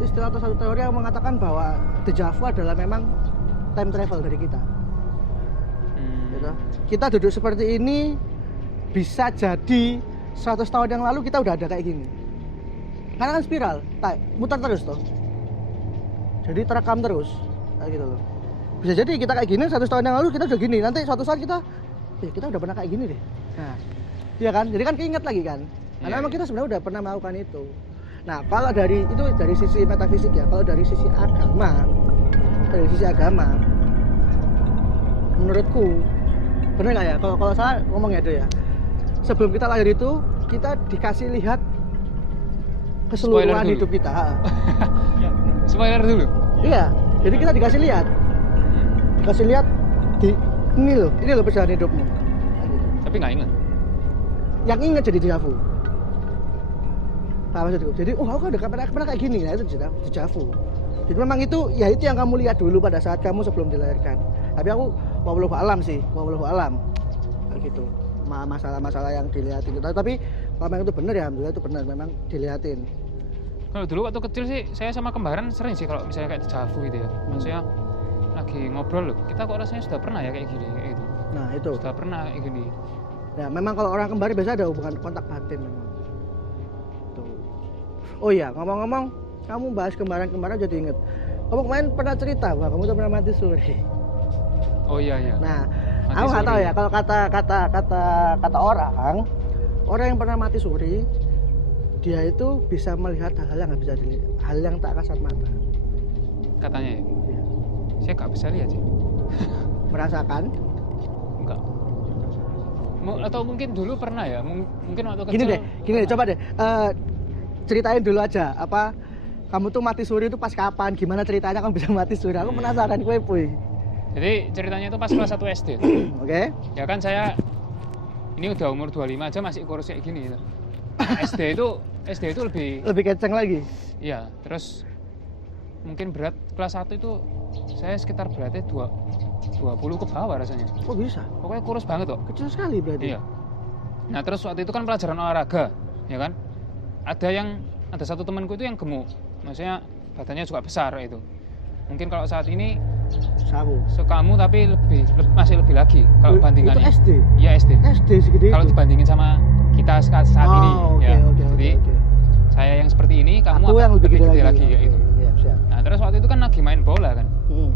istilah atau satu teori yang mengatakan bahwa dejavu adalah memang time travel dari kita. Gitu. Kita duduk seperti ini bisa jadi 100 tahun yang lalu kita udah ada kayak gini. Karena kan spiral, muter terus tuh. Jadi terekam terus, kayak gitu loh. Bisa jadi kita kayak gini 100 tahun yang lalu kita udah gini. Nanti suatu saat kita udah pernah kayak gini deh. Nah, iya kan? Jadi kan keinget lagi kan? Karena memang kita sebenarnya udah pernah melakukan itu. Nah, kalau dari sisi metafisik ya, kalau dari sisi agama, menurutku bener nggak ya? Kalau salah ngomong ya itu ya. Sebelum kita lahir itu kita dikasih lihat keseluruhan hidup kita. Spoiler dulu. Iya, jadi kita dikasih lihat ini loh perjalanan hidupmu. Tapi nggak ingat. Yang ingat jadi dejavu. Paham maksudku? Jadi, aku udah pernah kayak gini, nah itu dejavu. Jadi memang itu yang kamu lihat dulu pada saat kamu sebelum dilahirkan. Tapi aku wallahu alam sih, kayak gitu. Masalah-masalah yang dilihatin. Tapi kalau memang itu benar ya, alhamdulillah itu benar, memang dilihatin. Kalau dulu waktu kecil sih, saya sama kembaran sering sih kalau misalnya kayak dejavu gitu ya. Maksudnya lagi ngobrol loh, kita kok rasanya sudah pernah ya kayak gini, kayak gitu. Nah itu. Sudah pernah kayak gini. Ya memang kalau orang kembar biasa ada hubungan kontak batin memang. Tuh. Oh iya, ngomong-ngomong, kamu bahas kembaran jadi inget. Kamu kemarin pernah cerita bahwa kamu tuh pernah mati suri. Oh iya. Nah, Mati aku nggak tahu suri. ya kalau kata orang yang pernah mati suri, dia itu bisa melihat hal-hal yang nggak bisa dilihat, hal yang tak kasat mata. Katanya ya. Ya. Saya nggak bisa lihat sih. Merasakan. Enggak. Atau mungkin dulu pernah ya, mungkin waktu kecil. Gini deh, coba deh. Ceritain dulu aja, kamu tuh mati suri itu pas kapan? Gimana ceritanya kamu bisa mati suri? Aku penasaran kue puy. Jadi ceritanya itu pas kelas 1 SD. Oke. Ya kan saya ini udah umur 25 aja masih kurus kayak gini. SD itu lebih Kenceng lagi. iya, terus mungkin berat kelas 1 itu saya sekitar beratnya 20 ke bawah rasanya. Kok bisa? Pokoknya kurus banget kok. Kecil sekali berarti. Iya. Nah, terus waktu itu kan pelajaran olahraga, ya kan? Ada satu temanku itu yang gemuk. Maksudnya badannya juga besar itu. Mungkin kalau saat ini Sawu. sekamu tapi masih lebih lagi kalau bandingannya. Itu SD. Iya SD. SD segede Kalau itu. dibandingin sama kita saat ini, Oke, ya. oke. Jadi saya yang seperti ini, kamu Aku akan yang lebih gede lagi. ya itu. Iya, siap. Nah, terus waktu itu kan lagi main bola kan. Hmm.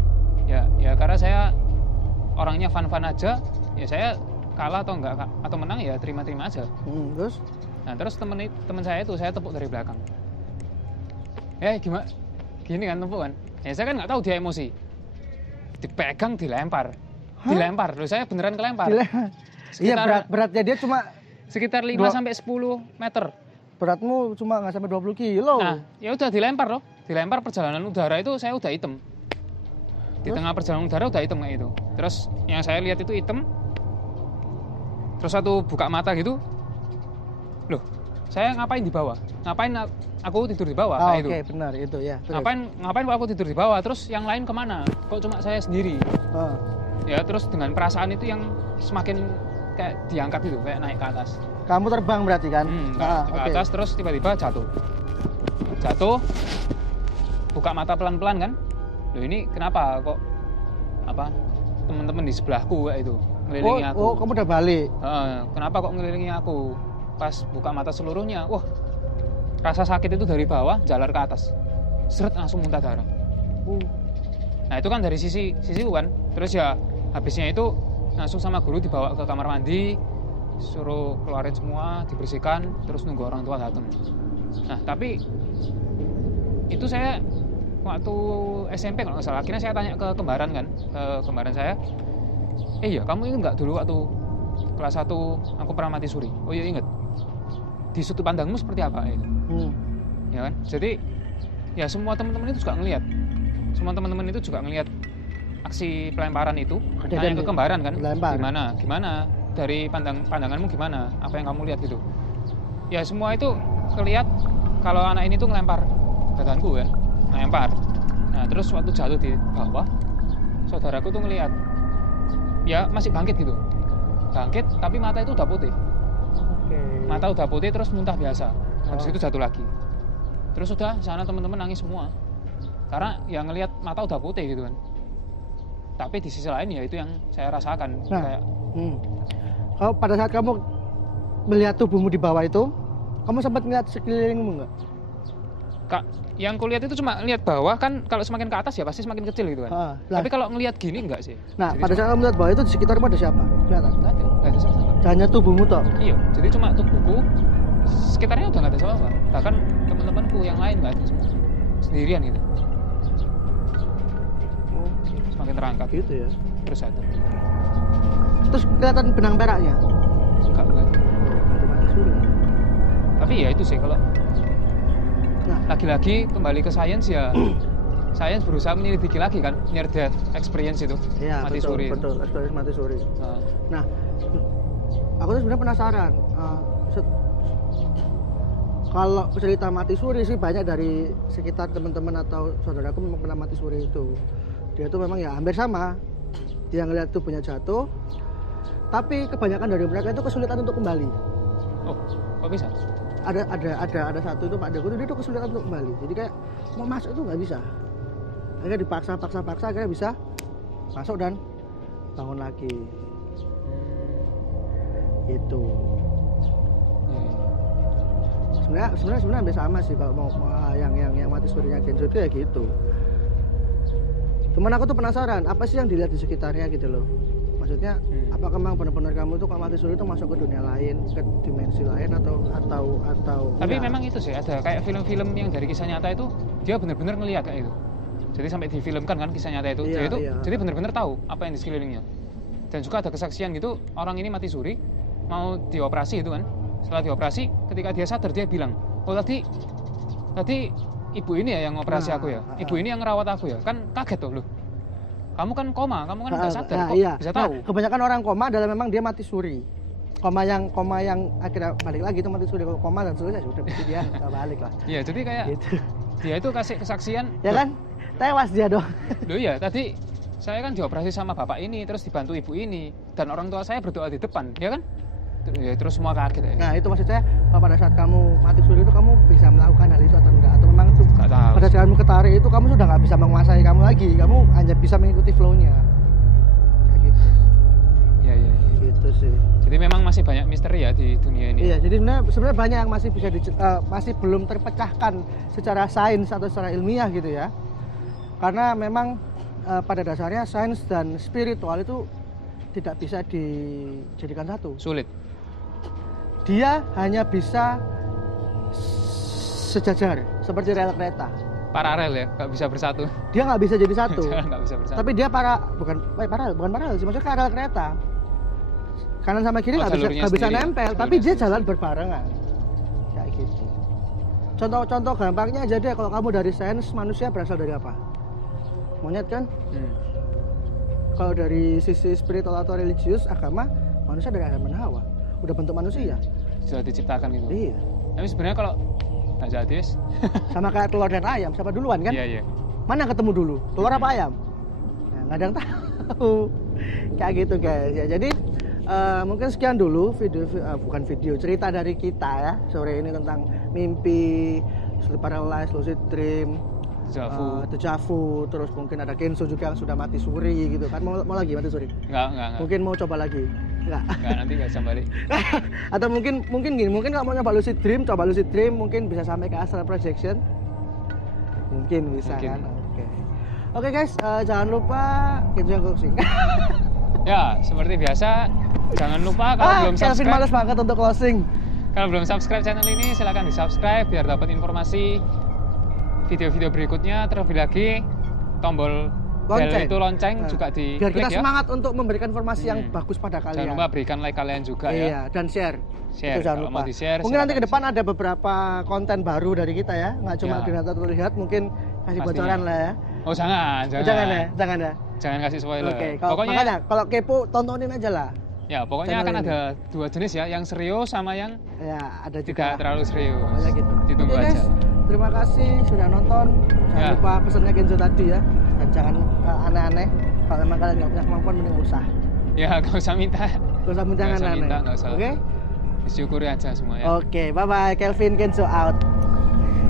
Ya karena saya orangnya fun-fun aja, ya saya kalah atau enggak atau menang ya terima-terima aja. Terus? Nah, terus teman saya itu saya tepuk dari belakang. Gimana? Gini kan tepuk kan. Ya saya kan nggak tahu dia emosi. Dipegang, dilempar. Hah? Dilempar. Loh, saya beneran kelempar. Iya, Sekitar beratnya dia cuma sekitar 5 sampai 10 meter. beratmu cuma nggak sampai 20 kilo. Nah, ya udah dilempar loh. Dilempar perjalanan udara itu saya udah hitam. Di tengah perjalanan udara udah hitam kayak itu. Terus yang saya lihat itu hitam. Terus satu buka mata gitu. Loh, saya ngapain di bawah? Ngapain aku tidur di bawah kayak itu? Oke, benar itu ya. Terus. Ngapain kok aku tidur di bawah? Terus yang lain kemana? Kok cuma saya sendiri? Oh. Ya terus dengan perasaan itu yang semakin kayak diangkat gitu, kayak naik ke atas. Kamu terbang berarti kan? Ke atas terus tiba-tiba jatuh. Buka mata pelan-pelan kan? Loh ini kenapa kok teman-teman di sebelahku kayak itu ngelilingi aku. Oh, kamu udah balik. Kenapa kok ngelilingi aku? Pas buka mata seluruhnya, wah rasa sakit itu dari bawah jalar ke atas. Seret langsung muntah darah. Nah itu kan dari sisiku kan. Terus ya habisnya itu langsung sama guru dibawa ke kamar mandi, suruh keluarin semua, dibersihkan, terus nunggu orang tua datang. Nah tapi itu saya waktu SMP kalau nggak salah, akhirnya saya tanya ke kembaran kan, ke kembaran saya, iya kamu ingat nggak dulu waktu kelas 1 aku pernah mati suri? Oh iya ingat. Di sudut pandangmu seperti apa? Ya kan? Jadi ya semua teman-teman itu juga ngelihat. Semua teman-teman itu juga ngelihat aksi pelemparan itu. Tanya ke kembaran kan, gimana? Dari pandanganmu gimana? Apa yang kamu lihat gitu? Ya semua itu kelihatan kalau anak ini tuh ngelempar badanku kan, ngelempar. Nah terus waktu jatuh di bawah, saudaraku tuh ngelihat, ya masih bangkit gitu, bangkit tapi mata itu udah putih. Mata udah putih terus muntah biasa. Habis itu jatuh lagi. Terus udah sana teman-teman nangis semua. Karena yang ngelihat mata udah putih gitu kan. Tapi di sisi lain ya itu yang saya rasakan. Nah, kayak kalau pada saat kamu melihat tubuhmu di bawah itu, kamu sempat melihat sekelilingmu nggak? Kak, yang kulihat itu cuma lihat bawah kan, kalau semakin ke atas ya pasti semakin kecil gitu kan. Tapi kalau ngelihat gini enggak sih. Nah, jadi pada saat kamu melihat bawah itu di sekitarmu ada siapa? Kelihatan? Nggak ada siapa-siapa. Hanya tubuhmu toh? Iya, jadi cuma tubuhku, sekitarnya udah nggak ada siapa. Bahkan teman-temanku yang lain nggak ada semua. Sendirian gitu. Semakin terangkat. Gitu ya. Terus ada. Terus kelihatan benang peraknya? Enggak. Ada mati suri. Tapi ya itu sih kalau lagi-lagi kembali ke sains ya. Sains berusaha menyelidiki lagi kan, near death experience itu. Iya, mati betul, suri. Betul, experience mati suri. Nah, aku tuh sebenarnya penasaran. Kalau cerita mati suri sih banyak dari sekitar teman-teman atau saudaraku memang pernah mati suri itu. Dia tuh memang ya hampir sama. Dia ngeliat tubuhnya jatuh, tapi kebanyakan dari mereka itu kesulitan untuk kembali. Oh, kok bisa? Ada satu itu Pak Deku, dia tuh kesulitan untuk kembali. Jadi kayak mau masuk itu nggak bisa. Akhirnya dipaksa, akhirnya bisa masuk dan bangun lagi. Itu. Sebenarnya hampir sama sih kalau mau yang mati surinya Kenzo itu ya gitu. Cuman aku tuh penasaran apa sih yang dilihat di sekitarnya gitu loh. Maksudnya apakah memang benar-benar kamu tuh kalau mati suri itu masuk ke dunia lain, ke dimensi lain atau Tapi ya. memang itu sih ada kayak film-film yang dari kisah nyata itu dia benar-benar ngelihat kayak itu. Jadi sampai difilmkan kan kisah nyata itu. Iya, Jadi benar-benar tahu apa yang di sekelilingnya. Dan juga ada kesaksian gitu orang ini mati suri mau dioperasi itu kan. Setelah dioperasi, ketika dia sadar dia bilang, oh tadi ibu ini ya yang operasi aku ya, ibu ini yang ngerawat aku ya, kan kaget tuh loh. Kamu kan koma, kamu kan nggak sadar, kok iya. bisa tahu? Kebanyakan orang koma adalah memang dia mati suri. Koma yang akhirnya balik lagi itu mati suri. Kalau koma dan seterusnya sudah pasti dia nggak balik lah. Iya, jadi kayak Gitu. dia itu kasih kesaksian. Ya kan? Tewas dia dong. Loh iya, tadi saya kan dioperasi sama bapak ini, terus dibantu ibu ini, dan orang tua saya berdoa di depan, ya kan? Ya, terus semua kaget ya. Nah itu maksud saya pada saat kamu mati suri itu kamu bisa melakukan hal itu atau enggak, atau memang itu Nggak tahu. pada saat kamu ketarik itu kamu sudah nggak bisa menguasai kamu lagi, kamu hanya bisa mengikuti flow-nya kayak gitu. Iya. Gitu sih. Jadi memang masih banyak misteri ya di dunia ini. Iya, jadi sebenarnya banyak yang masih bisa masih belum terpecahkan secara sains atau secara ilmiah gitu ya. Karena memang pada dasarnya sains dan spiritual itu tidak bisa dijadikan satu. Sulit. Dia hanya bisa sejajar seperti rel kereta. Paralel ya, nggak bisa bersatu. Dia nggak bisa jadi satu. Nggak bisa bersatu. Tapi dia bukan paralel sih, maksudnya kayak rel kereta. Kanan sama kiri nggak jalurnya bisa sendiri. nempel, tapi dia jalan berbarengan. Kayak gitu. Contoh gampangnya aja deh, kalau kamu dari sains, manusia berasal dari apa? Monyet kan? Kalau dari sisi spiritual atau religius, agama, manusia dari Adam dan Hawa. Udah bentuk manusia. Sudah diciptakan gitu. Iya. Tapi sebenarnya kalau nggak jadi, Sama kayak telur dan ayam, siapa duluan kan? Iya. Mana yang ketemu dulu? Telur apa ayam? Nah, nggak ada yang tahu. Kayak gitu guys. Ya, jadi mungkin sekian dulu cerita dari kita ya sore ini tentang mimpi, sleep paralysis, lucid dream, deja vu, terus mungkin ada Kenzo juga yang sudah mati suri gitu kan. Mau lagi mati suri? Enggak. Mungkin mau coba lagi? Enggak, nanti nggak bisa balik. Atau mungkin gini, mungkin kalau mau nyoba lucid dream, mungkin bisa sampai ke astral projection. Mungkin bisa kan. Oke guys, jangan lupa Kenzo yang closing. Ya, seperti biasa, jangan lupa kalau belum Kelvin subscribe. males banget untuk closing. Kalau belum subscribe channel ini, silahkan di-subscribe biar dapat informasi video-video berikutnya. Terlebih lagi tombol bel itu lonceng juga di biar kita klik ya. semangat untuk memberikan informasi yang bagus pada kalian. Jangan lupa berikan like kalian juga ya. Iya, dan share. Share, Itu jangan kalau lupa. mau di-share, Mungkin nanti ke silakan depan ada beberapa konten baru dari kita ya, nggak cuma Ya. Granata terlihat, mungkin kasih Pastinya. bocoran lah ya. Oh jangan. Jangan ya. Jangan kasih spoiler. Oke, Pokoknya makanya kalau kepo tontonin aja lah. ya, pokoknya channel akan ini. ada dua jenis ya, yang serius sama yang Ya, ada juga. tidak terlalu serius. Pokoknya gitu. Ditunggu Oke, guys, aja. terima kasih sudah nonton. Jangan Ya. lupa pesannya Kenzo tadi ya, dan jangan aneh-aneh. Kalau memang kalian nggak punya kemampuan, mending usah. Ya, nggak usah minta. Gak usah minta Nggak usah aneh-aneh. minta, nggak usah. Oke? Disyukuri aja semua ya. Oke, bye-bye. Kelvin Kenzo out.